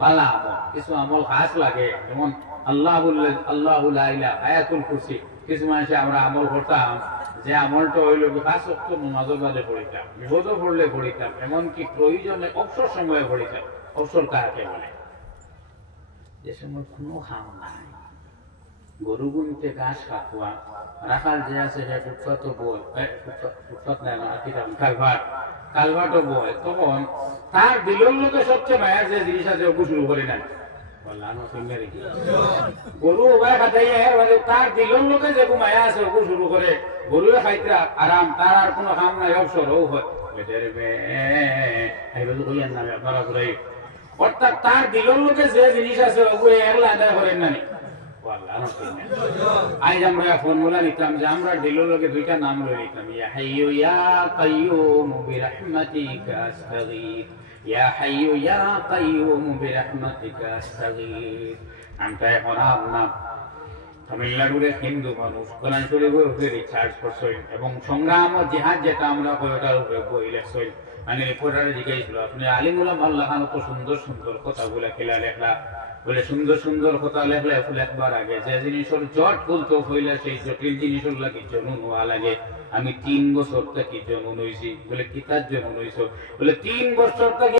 বালা আমল, কিছু আমল খাস লাগে, যেমন আয়াতুল কুরসি। কিছু মানুষে আমরা আমল করতাম, যে আমলটা হইল খাস অক্ত নমাজের বাদে পড়িতাম, বিপদ পড়লে পড়িতাম, এমনকি প্রয়োজনে অবসর সময়ে পড়িতাম। অবসর কাকে বলে? যে সময় কোনো খাম নাই, গরু গুনতে ঘাস কাকুয়া, রাখাল যে আছে সে ফুটপাত বই, ফুটপাত নাই না কালভাট, কালভাটও বই, তখন তার দিলের লোকে সবচেয়ে মায়া যে জিনিস আছে ওকে শুরু করে নেন। গরু উভয় খাতাই তার দিলের লোকে যে মায়া আছে ওকে শুরু করে, গরু খাইতে আরাম, তার আর কোনো কাম নাই, অবসরও হয়। অর্থাৎ তার দিলের লোকে যে জিনিস আছে ওগুলো একলা আদায় করেন না। আজ আমরা ফর্মুলা নিতাম যে আমরা দিলের লোকে দুইটা নাম লই নিতাম, ইয়া হাইয়্যু ইয়া কাইয়্যুম বিরহমাতিকা আস্তাগীথ, ইয়া হাইয়্যু ইয়া কাইয়্যুম বিরহমাতিকা আস্তাগীথ। আমরা এখন নাম তামিলনাড়ুর হিন্দু মানুষ কোরআন শরীফের উপরে রিসার্চ করছেন এবং সংগ্রাম ও জিহাদ যেটা আমরা ওটার উপরে বই লেখছেন। মানে রিপোর্টারে জিজ্ঞাসা, আপনি আলিমুল্লাহ আল্লাহ খান তো সুন্দর সুন্দর কথাগুলো খেলা লেখলা, বলে সুন্দর সুন্দর কথা লেখলে লেখবার আগে যে জিনিসের জট খুলতে হইলে সেই জটিল জিনিসের লাগে জনু নোয়া লাগে। আমি 3 বছর থেকে জনু নইছি। বলে কিতার জনু নইছ? বলে 3 বছর থেকে